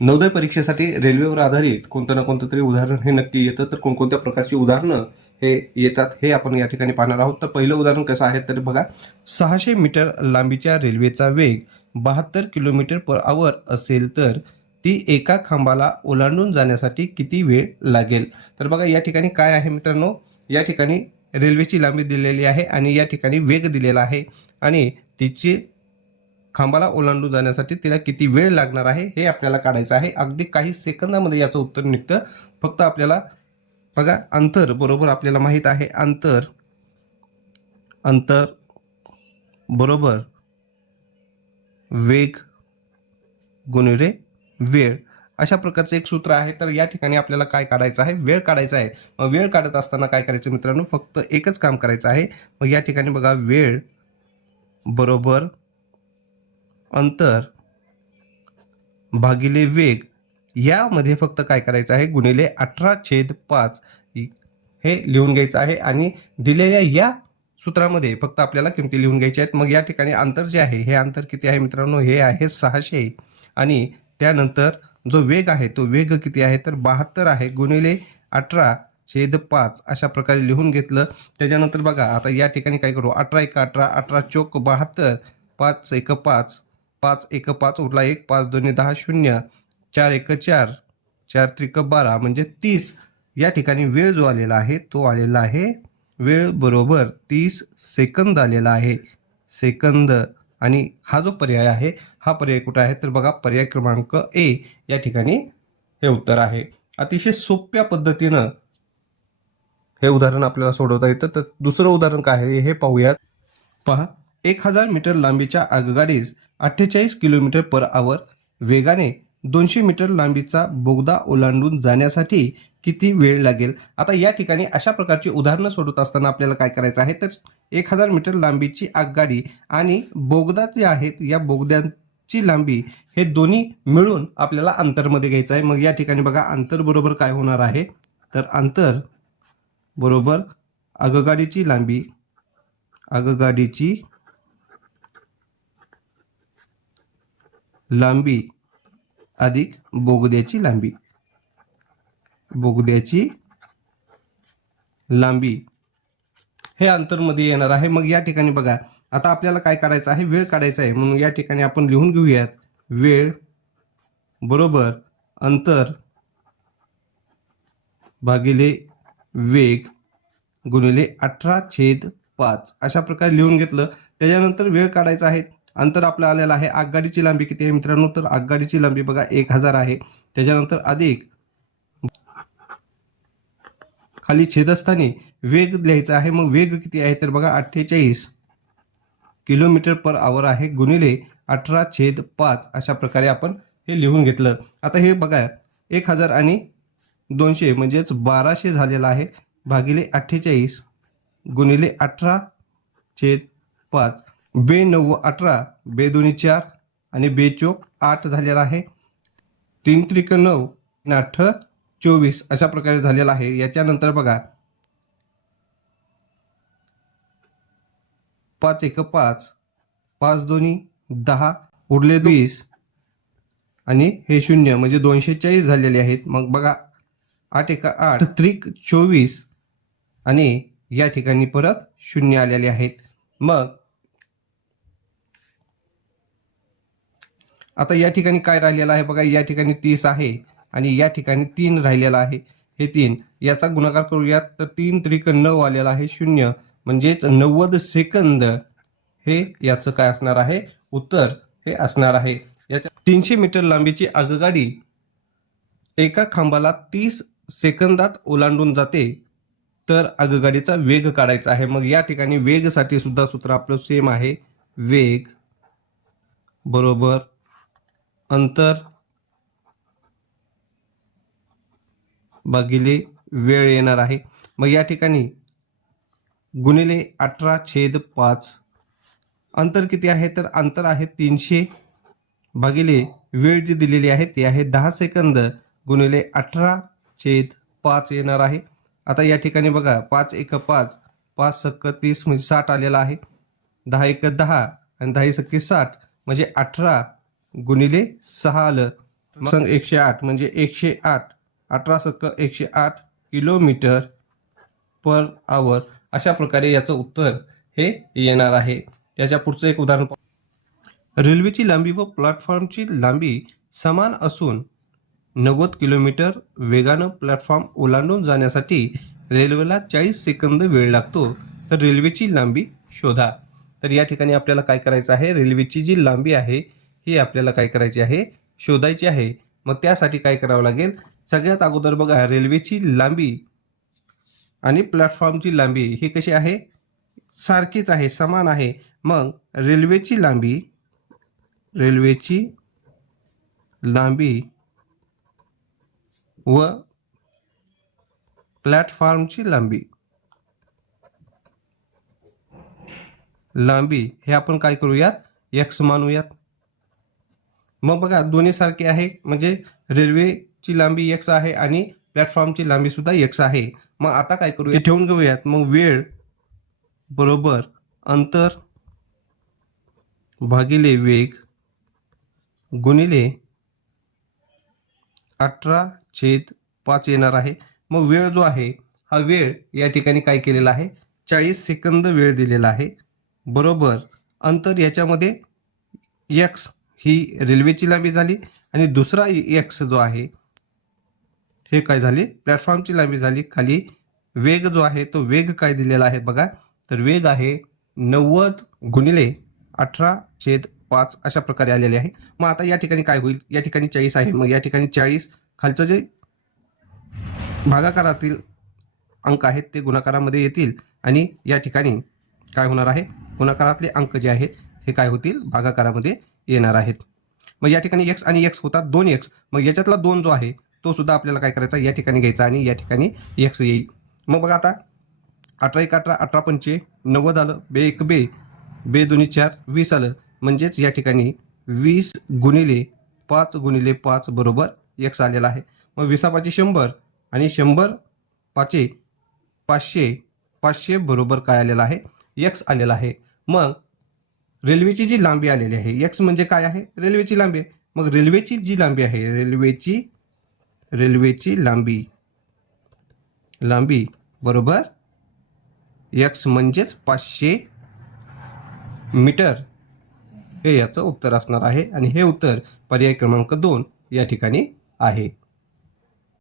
नवोदय परीक्षेसाठी रेल्वेवर आधारित कोणतं ना कोणतं तरी उदाहरण हे नक्की येतं. तर कोणकोणत्या प्रकारची उदाहरणं हे येतात हे आपण या ठिकाणी पाहणार आहोत. तर पहिलं उदाहरण कसं आहे तर बघा. सहाशे मीटर लांबीच्या रेल्वेचा वेग बहात्तर किलोमीटर पर आवर असेल तर ती एका खांबाला ओलांडून जाण्यासाठी किती वेळ लागेल? तर बघा या ठिकाणी काय आहे मित्रांनो? या ठिकाणी रेल्वेची लांबी दिलेली आहे आणि या ठिकाणी वेग दिलेला आहे आणि तिची खांबाला ओलांडून जाण्यासाठी तिला किती वेळ लागणार आहे हे आपल्याला काढायचं आहे. अगदी काही सेकंदामध्ये याचं उत्तर निघतं. फक्त आपल्याला बघा अंतर बरोबर आपल्याला माहीत आहे. अंतर अंतर बरोबर वेग गुणिले वेळ. अशा प्रकारचं एक सूत्र आहे. तर या ठिकाणी आपल्याला काय काढायचं आहे? वेळ काढायचा आहे. मग वेळ काढत असताना काय करायचं मित्रांनो? फक्त एकच काम करायचं आहे. मग या ठिकाणी बघा वेळ बरोबर अंतर भागिले वेग यामध्ये फक्त काय करायचं आहे? गुणिले अठरा छेद पाच हे लिहून घ्यायचं आहे आणि दिलेल्या या सूत्रामध्ये फक्त आपल्याला किमती लिहून घ्यायच्या आहेत. मग या ठिकाणी अंतर जे आहे हे अंतर किती आहे मित्रांनो? हे आहे सहाशे. आणि त्यानंतर जो वेग आहे तो वेग किती आहे? तर बहात्तर आहे. गुणिले अठरा छेद पाच अशा प्रकारे लिहून घेतलं. त्याच्यानंतर बघा आता या ठिकाणी काय करू? अठरा एक अठरा अठरा चोक बहात्तर पाच एक पाच. पाच एक पाच उरला एक पाच दोन्ही दहा शून्य चार एक चार चार त्रिक बारा म्हणजे तीस. या ठिकाणी वेळ जो आलेला आहे तो आलेला आहे वेळ बरोबर तीस सेकंद आलेला आहे. सेकंद. आणि हा जो पर्याय आहे हा पर्याय कुठं आहे? तर बघा पर्याय क्रमांक ए या ठिकाणी हे उत्तर आहे. अतिशय सोप्या पद्धतीनं हे उदाहरण आपल्याला सोडवता येतं. तर दुसरं उदाहरण काय आहे हे पाहूयात. पहा. एक हजार मीटर लांबीच्या आगगाडीस अठ्ठेचाळीस किलोमीटर पर आवर. वेगाने दोनशे मीटर लांबीचा बोगदा ओलांडून जाण्यासाठी किती वेळ लागेल? आता या ठिकाणी अशा प्रकारची उदाहरणं सोडत असताना आपल्याला काय करायचं आहे? तर एक हजार मीटर लांबीची आगगाडी आणि बोगदा जे आहेत या बोगद्यांची लांबी हे दोन्ही मिळून आपल्याला अंतरमध्ये घ्यायचं आहे. मग या ठिकाणी बघा अंतर बरोबर काय होणार आहे? तर अंतर बरोबर आगगाडीची लांबी आगगाडीची लांबी अधिक बोगद्याची लांबी. बोगद्याची लांबी हे अंतरमध्ये येणार आहे. मग या ठिकाणी बघा आता आपल्याला काय काढायचं आहे? वेळ काढायचा आहे. म्हणून या ठिकाणी आपण लिहून घेऊयात. वेळ बरोबर अंतर भागिले वेग गुणिले अठरा छेद पाच. अशा प्रकारे लिहून घेतलं. त्याच्यानंतर वेळ काढायचा आहे. अंतर आपलं आलेलं आहे. आगगाडीची लांबी किती आहे मित्रांनो? तर आगगाडीची लांबी बघा एक हजार आहे. त्याच्यानंतर अधिक खाली छेदस्थानी वेग लिहायचा आहे. मग वेग किती आहे? तर बघा अठ्ठेचाळीस किलोमीटर पर आवर आहे गुणिले अठरा छेद पाच अशा प्रकारे आपण हे लिहून घेतलं. आता हे बघा एक हजार आणि दोनशे म्हणजेच बाराशे झालेलं आहे. भागिले अठ्ठेचाळीस गुणिले अठरा छेद पाच. बे नऊ अठरा बे दोन्ही चार आणि बे चोक आठ झालेला आहे. तीन त्रिक नऊ आठ चोवीस अशा प्रकारे झालेला आहे. याच्यानंतर बघा. पाच एक पाच पाच दोन्ही दहा उरले वीस आणि हे शून्य म्हणजे दोनशे चाळीस झालेले आहेत. मग बघा आठ एका आठ त्रिक चोवीस आणि या ठिकाणी परत शून्य आलेले आहेत. मग आता या ठिकाणी काय राहिलेलं आहे? बघा या ठिकाणी तीस आहे आणि या ठिकाणी तीन राहिलेला आहे. हे तीन याचा गुणाकार करूयात. तर तीन त्रिक नऊ आलेला आहे शून्य. म्हणजेच नव्वद सेकंद हे याचं काय असणार आहे? उत्तर हे असणार आहे. याच्या तीनशे मीटर लांबीची आगगाडी एका खांबाला तीस सेकंदात ओलांडून जाते. तर आगगाडीचा वेग काढायचा आहे. मग या ठिकाणी वेगसाठी सुद्धा सूत्र आपलं सेम आहे. वेग बरोबर अंतर. भागिले वेळ येणार आहे. मग या ठिकाणी गुणिले अठरा छेद पाच. अंतर किती आहे? तर अंतर आहे तीनशे. भागिले वेळ जी दिलेली आहे ती आहे दहा सेकंद गुणिले अठरा छेद पाच येणार आहे. आता या ठिकाणी बघा पाच एक पाच पाच सक्क तीस म्हणजे साठ आलेला आहे. दहा एक दहा आणि दहा सक्के साठ म्हणजे अठरा गुणिले सहा आलं संग एकशे आठ म्हणजे एकशे आठ अठरा सक्क एकशे आठ किलोमीटर पर आवर. अशा प्रकारे याचं उत्तर हे येणार आहे. याच्या पुढचं एक उदाहरण. रेल्वेची लांबी व प्लॅटफॉर्मची लांबी समान असून नव्वद किलोमीटर वेगानं प्लॅटफॉर्म ओलांडून जाण्यासाठी रेल्वेला चाळीस सेकंद वेळ लागतो. तर रेल्वेची लांबी शोधा. तर या ठिकाणी आपल्याला काय करायचं आहे? रेल्वेची जी लांबी आहे ही आपल्याला काय करायची आहे? शोधायची आहे. मग त्यासाठी काय करावं लागेल? सगळ्यात अगोदर बघा रेल्वेची लांबी आणि प्लॅटफॉर्मची लांबी ही कशी आहे? सारखीच आहे समान आहे. मग रेल्वेची लांबी रेल्वेची लांबी व प्लॅटफॉर्मची लांबी. लांबी हे आपण काय करूयात? एक्स मानूयात. मग बघा दोन्ही सारखे आहे. म्हणजे रेल्वेची लांबी एक्स आहे आणि प्लॅटफॉर्मची लांबी सुद्धा एक्स आहे. मग आता काय करूया ते ठेवून घेऊयात. मग वेळ बरोबर अंतर भागिले वेग गुणिले अठरा छेद पाच येणार आहे. मग वेळ जो आहे हा वेळ या ठिकाणी काय केलेला आहे? चाळीस सेकंद वेळ दिलेला आहे. बरोबर. अंतर याच्यामध्ये एक्स ही रेल्वेची लांबी झाली आणि दुसरा एक्स जो आहे हे काय झाली? प्लॅटफॉर्मची लांबी झाली. खाली वेग जो आहे तो वेग काय दिलेला आहे बघा. तर वेग आहे नव्वद गुणिले अठरा छेद पाच अशा प्रकारे आलेले आहे. मग आता या ठिकाणी काय होईल? या ठिकाणी चाळीस आहे. मग या ठिकाणी चाळीस. खालचं जे भागाकारातील अंक आहेत ते गुणाकारामध्ये येतील. आणि या ठिकाणी काय होणार आहे? गुणाकारातले अंक जे आहेत हे काय होतील? भागाकारामध्ये येणार आहेत. मग या ठिकाणी एक्स आणि एक्स होतात दोन एक्स मग याच्यातला दोन जो आहे तो सुद्धा आपल्याला काय करायचा? या ठिकाणी घ्यायचा आणि या ठिकाणी एक्स येईल. मग बघा आता अठरा एक अठरा अठरा पंचे नव्वद आलं बे एक बे बे दोन्ही चार वीस आलं. म्हणजेच या ठिकाणी वीस गुणिले पाच गुणिले पाच बरोबर एक्स आलेला आहे. मग विसापाचे शंभर आणि शंभर पाचे पाचशे पाचशे बरोबर काय आलेलं आहे? एक्स आलेला आहे. मग रेल्वेची जी लांबी आलेली आहे एक्स म्हणजे काय आहे? रेल्वेची लांबी आहे. मग रेल्वेची जी लांबी आहे रेल्वेची रेल्वेची लांबी. लांबी बरोबर एक्स म्हणजेच पाचशे मीटर. हे याचं उत्तर असणार आहे आणि हे उत्तर पर्याय क्रमांक दोन या ठिकाणी आहे.